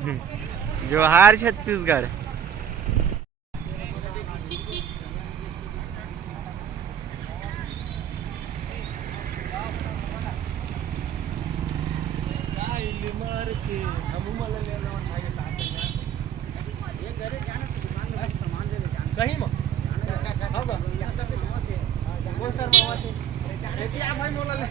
जोहार छत्तीसगढ़। सही में होगा कौन सर मामा थे भाई मोला ले